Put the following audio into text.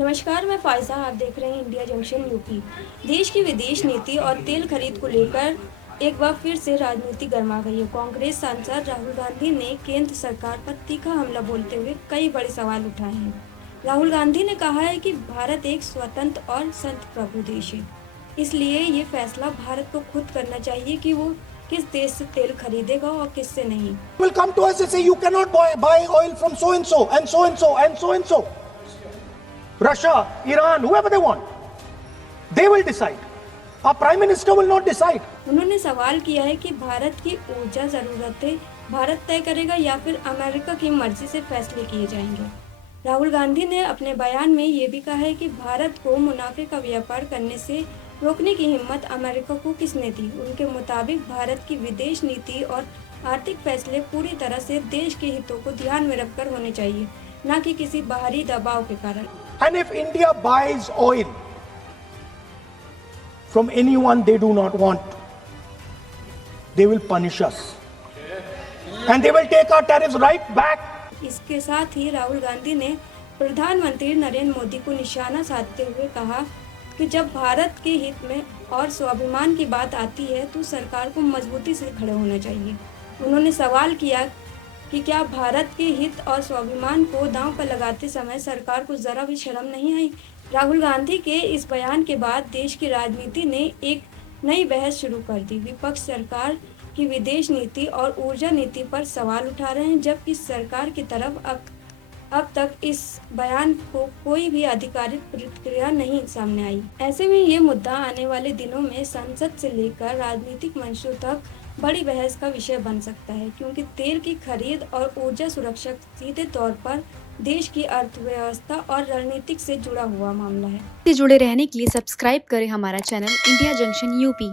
नमस्कार, मैं फायजा। आप देख रहे हैं इंडिया जंक्शन यूपी। देश की विदेश नीति और तेल खरीद को लेकर एक बार फिर से राजनीति गर्मा गई है। कांग्रेस सांसद राहुल गांधी ने केंद्र सरकार पर तीखा हमला बोलते हुए कई बड़े सवाल उठाए हैं। राहुल गांधी ने कहा है कि भारत एक स्वतंत्र और संत प्रभु देश है, इसलिए ये फैसला भारत को खुद करना चाहिए कि वो किस देश से तेल खरीदेगा और किससे नहीं। Will come to us and say you cannot buy oil from so and so and so and so and so and so. Russia, Iran, whoever they want, they will decide. Our prime minister will not decide. उन्होंने सवाल किया है कि भारत की ऊर्जा जरूरतें भारत तय करेगा या फिर अमेरिका की मर्जी से फैसले किए जाएंगे। राहुल गांधी ने अपने बयान में ये भी कहा है कि भारत को मुनाफे का व्यापार करने से रोकने की हिम्मत अमेरिका को किसने दी। उनके मुताबिक भारत की विदेश नीति और आर्थिक फैसले पूरी तरह से देश के हितों को ध्यान में रखकर होने चाहिए, न कि किसी बाहरी दबाव के कारण। And if India buys oil from anyone they do not want, they will punish us. And they will take our tariffs right back. इसके साथ ही राहुल गांधी ने प्रधानमंत्री नरेंद्र मोदी को निशाना साधते हुए कहा कि जब भारत के हित में और स्वाभिमान की बात आती है तो सरकार को मजबूती से खड़े होना चाहिए। उन्होंने सवाल किया कि क्या भारत के हित और स्वाभिमान को दांव पर लगाते समय सरकार को जरा भी शर्म नहीं आई। राहुल गांधी के इस बयान के बाद देश की राजनीति ने एक नई बहस शुरू कर दी। विपक्ष सरकार की विदेश नीति और ऊर्जा नीति पर सवाल उठा रहे हैं, जबकि सरकार की तरफ अब तक इस बयान को कोई भी आधिकारिक प्रतिक्रिया नहीं सामने आई। ऐसे में ये मुद्दा आने वाले दिनों में संसद से लेकर राजनीतिक मंचों तक बड़ी बहस का विषय बन सकता है, क्योंकि तेल की खरीद और ऊर्जा सुरक्षा सीधे तौर पर देश की अर्थव्यवस्था और रणनीतिक से जुड़ा हुआ मामला है। जुड़े रहने के लिए सब्सक्राइब करें हमारा चैनल इंडिया जंक्शन यूपी।